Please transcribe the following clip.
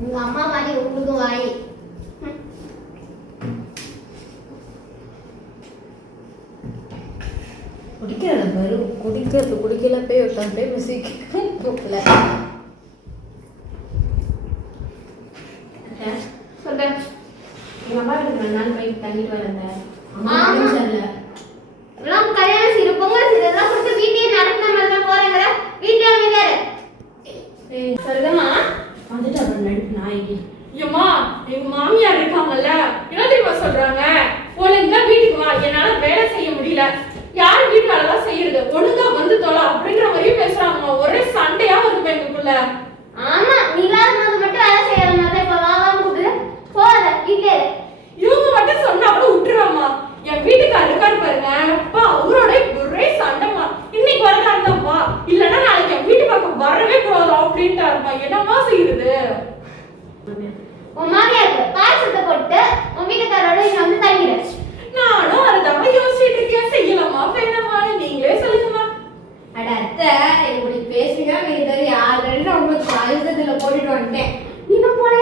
உங்க அம்மா மாதிரி உங்களுக்கு வாய். குடிக்கிறது பாரு. குடிக்கிறது குடிக்கல போய் ஒருத்தன் போய் மியூசிக் போகல சொல்றேன். எங்க அம்மா வீட்டுக்கு ரெண்டு நாள் போய் தங்கிட்டு வரேன் அம்மா சரியில்லை. நடிப்பு நாயகி. ஏம்மா எங்க மாமியார் இருக்காங்கல்ல என்ன தெரியுமா சொல்றாங்க? ஒழுங்கா வீட்டுக்கு வா என்னால வேலை செய்ய முடியல. யார் வீட்டு வேலை தான் செய்யறது? ஒழுங்கா வந்து தொலை அப்படிங்கிற மாதிரியும் பேசுறாங்கம்மா. ஒரே சண்டையா வருது எங்களுக்குள்ள ஆமா நீ இல்லாத போது மட்டும் வேலை செய்யற மாதிரி இப்ப வா வா கூப்பிடு. போகாத வீட்லயே இரு. இவங்க மட்டும் சொன்னா கூட விட்டுருவாம்மா என் வீட்டுக்காரர் இருக்காரு பாருங்க. அப்பா அவரோட உன் மாமியாருக்கு பாயசத்தை போட்டு உன் வீட்டுக்காரோட நீ வந்து தங்கிடு நானும் அதை தான் யோசிச்சுட்டு இருக்கேன். செய்யலாமா வேணாமான்னு நீங்களே சொல்லுங்கம்மா. அட அத்தை இப்படி பேசுங்க எனக்கு தெரியும் ஆல்ரெடி நான் உங்களுக்கு பாயசத்தில் போட்டுட்டு வந்துட்டேன். இன்னும் போல